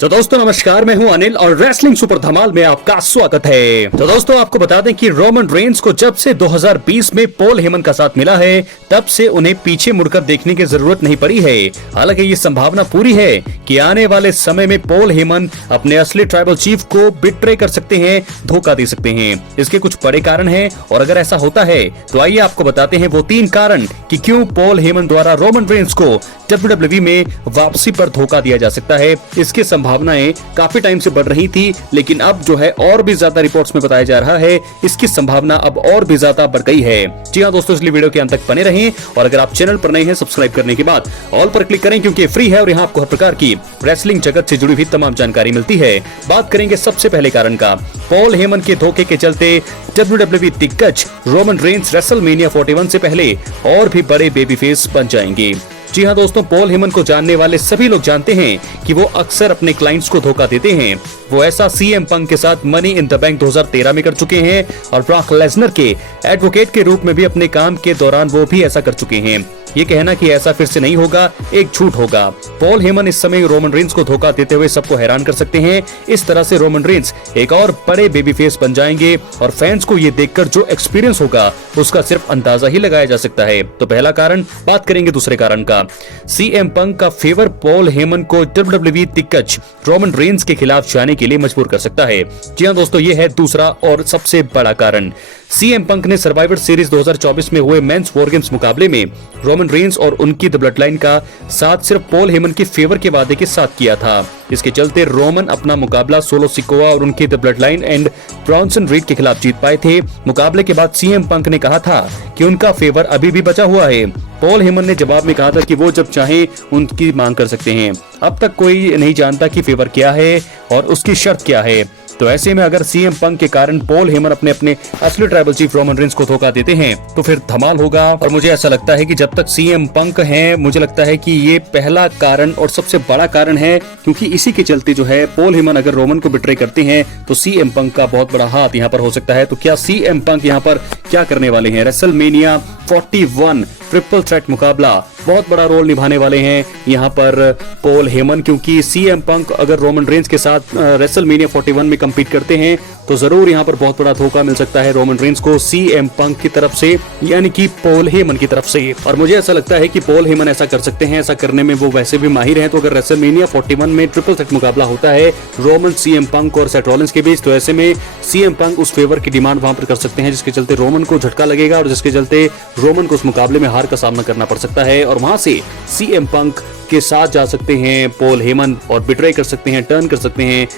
तो दोस्तों नमस्कार, मैं हूं अनिल और रेसलिंग सुपर धमाल में आपका स्वागत है। तो दोस्तों आपको बता दें कि रोमन रेंस को जब से 2020 में पॉल हेमन का साथ मिला है तब से उन्हें पीछे मुड़कर देखने की जरूरत नहीं पड़ी है। हालांकि ये संभावना पूरी है कि आने वाले समय में पॉल हेमन अपने असली ट्राइबल चीफ को बिट्रे कर सकते हैं, धोखा दे सकते हैं। इसके कुछ बड़े कारण हैं और अगर ऐसा होता है तो आइए आपको बताते हैं वो 3 कारण कि क्यों पॉल हेमन द्वारा रोमन रेंस को WWE में वापसी पर धोखा दिया जा सकता है। इसकी संभावनाएं काफी टाइम से बढ़ रही थी, लेकिन अब जो है और भी ज्यादा रिपोर्ट्स में बताया जा रहा है इसकी संभावना अब और भी ज्यादा बढ़ गई है। जी हाँ दोस्तों, इसलिए वीडियो के अंत तक बने रहें और अगर आप चैनल पर नए हैं सब्सक्राइब करने के बाद ऑल पर क्लिक करें क्योंकि फ्री है और यहाँ आपको हर प्रकार की रेसलिंग जगत से जुड़ी हुई तमाम जानकारी मिलती है। बात करेंगे सबसे पहले कारण का। पॉल हेमन के धोखे के चलते WWE दिग्गज रोमन रेंस रेसलमेनिया 41 से पहले और भी बड़े बेबी फेस बन जाएंगे। जी हाँ दोस्तों, पॉल हेमन को जानने वाले सभी लोग जानते हैं कि वो अक्सर अपने क्लाइंट्स को धोखा देते हैं। वो ऐसा सीएम पंक के साथ मनी इन द बैंक 2013 में कर चुके हैं और ब्रॉक लेसनर के एडवोकेट के रूप में भी अपने काम के दौरान वो भी ऐसा कर चुके हैं। ये कहना कि ऐसा फिर से नहीं होगा एक झूठ होगा। पॉल हेमन इस समय रोमन रेंस को धोखा देते हुए सबको हैरान कर सकते हैं। इस तरह से रोमन रेंस एक और बड़े बेबी फेस बन जाएंगे और फैंस को ये देखकर जो एक्सपीरियंस होगा उसका सिर्फ अंदाजा ही लगाया जा सकता है। तो पहला कारण। बात करेंगे दूसरे कारण का। सीएम पंक का फेवर पॉल हेमन को WWE दिग्गज रोमन रेंस के खिलाफ जाने के लिए मजबूर कर सकता है। जी हाँ दोस्तों, ये है दूसरा और सबसे बड़ा कारण। सीएम पंक ने सर्वाइवर सीरीज 2024 में हुए मेंस वॉर गेम्स मुकाबले में रोमन रेंस और उनकी द ब्लड लाइन का साथ सिर्फ पॉल हेमन के फेवर के वादे के साथ किया था। इसके चलते रोमन अपना मुकाबला सोलो सिकोआ और उनकी the blood line and Bronson read के खिलाफ जीत पाए थे। मुकाबले के बाद सीएम पंक ने कहा था कि उनका फेवर अभी भी बचा हुआ है। पॉल हेमन ने जवाब में कहा था कि वो जब चाहे उनकी मांग कर सकते हैं। अब तक कोई नहीं जानता कि फेवर क्या है और उसकी शर्त क्या है। तो ऐसे में अगर सीएम पंक के कारण पॉल हेमन अपने असली ट्राइबल चीफ रोमन रेंस को धोखा देते हैं तो फिर धमाल होगा। और मुझे ऐसा लगता है कि जब तक सीएम पंक हैं, मुझे लगता है कि ये पहला कारण और सबसे बड़ा कारण है, क्योंकि इसी के चलते जो है पॉल हेमन अगर रोमन को बिट्रे करते हैं तो सीएम पंक का बहुत बड़ा हाथ यहाँ पर हो सकता है। तो क्या सीएम पंक यहाँ पर क्या करने वाले हैं? रेसलमेनिया 41 ट्रिपल थ्रेट मुकाबला बहुत बड़ा रोल निभाने वाले हैं यहाँ पर पॉल हेमन, क्योंकि सीएम पंक अगर रोमन रेंस के साथ रेसलमेनिया 41 में कम्पीट करते हैं तो जरूर यहाँ पर बहुत बड़ा धोखा मिल सकता है रोमन रेंस को सीएम पंक की तरफ से, यानी कि पॉल हेमन की तरफ से। और मुझे ऐसा लगता है कि पॉल हेमन ऐसा कर सकते हैं, ऐसा करने में वो वैसे भी माहिर हैं। तो अगर रेसलमेनिया 41 में ट्रिपल थ्रेट मुकाबला होता है रोमन, सीएम पंक और सेथ रॉलिंस के बीच, तो ऐसे में सीएम पंक उस फेवर की डिमांड वहां पर कर सकते हैं जिसके चलते रोमन को झटका लगेगा और जिसके चलते रोमन को उस मुकाबले में हार का सामना करना पड़ सकता है और वहां से सीएम पंक के साथ जा सकते हैं पॉल हेमन और बिट्रे कर सकते हैं, टर्न कर सकते हैं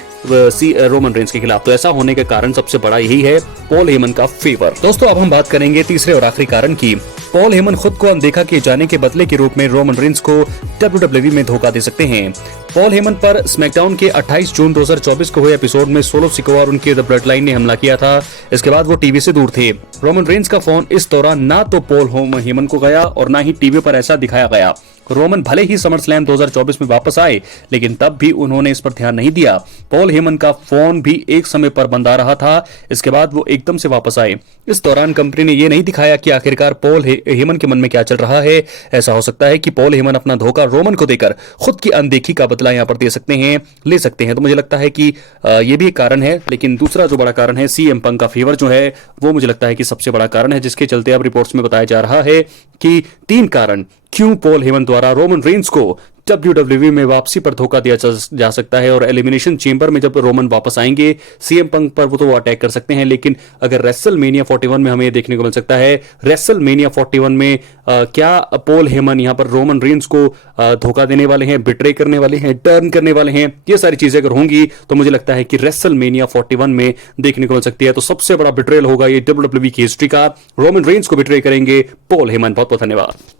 रोमन रेंस के खिलाफ। तो ऐसा होने का कारण सबसे बड़ा यही है, पॉल हेमन का फेवर। दोस्तों अब हम बात करेंगे तीसरे और आखिरी कारण की। पॉल हेमन खुद को अनदेखा किए जाने के बदले के रूप में रोमन रेंस को WWE में धोखा दे सकते हैं। पॉल हेमन पर स्मैकडाउन के 28 जून 2024 को हुए एपिसोड में सोलो सिकोआ और उनके द ब्लड लाइन ने हमला किया था। इसके बाद वो टीवी से दूर थे। रोमन रेंस का फोन इस दौरान ना तो पॉल हेमन को गया और ना ही टीवी पर ऐसा दिखाया गया। रोमन भले ही समर स्लैम 2024 में वापस आए, लेकिन तब भी उन्होंने इस पर ध्यान नहीं दिया। पॉल हेमन का फोन भी एक समय पर बंद आ रहा था। इसके बाद वो एकदम से वापस आए। इस दौरान कंपनी ने ये नहीं दिखाया कि आखिरकार पॉल हेमन के मन में क्या चल रहा है। ऐसा हो सकता है कि पॉल हेमन अपना धोखा रोमन को देकर खुद की अनदेखी का बदला यहाँ पर ले सकते हैं। तो मुझे लगता है कि ये भी एक कारण है, लेकिन दूसरा जो बड़ा कारण है सीएम पंक का फेवर जो है वो मुझे लगता है कि सबसे बड़ा कारण है, जिसके चलते अब रिपोर्ट्स में बताया जा रहा है कि 3 कारण क्यों पॉल हेमन द्वारा रोमन रेंस को WWE में वापसी पर धोखा दिया जा सकता है। और एलिमिनेशन चेंबर में जब रोमन वापस आएंगे सीएम पंक पर वो तो अटैक कर सकते हैं, लेकिन अगर रेसलमेनिया 41 में हमें देखने को मिल सकता है, रेसलमेनिया 41 में क्या पॉल हेमन यहाँ पर रोमन रेंस को धोखा देने वाले हैं, बिट्रे करने वाले हैं, टर्न करने वाले हैं, ये सारी चीजें अगर होंगी तो मुझे लगता है कि रेसलमेनिया 41 में देखने को मिल सकती है। तो सबसे बड़ा बिट्रेल होगा ये WWE की हिस्ट्री का। रोमन रेंस को बिट्रे करेंगे पॉल हेमन। बहुत बहुत धन्यवाद।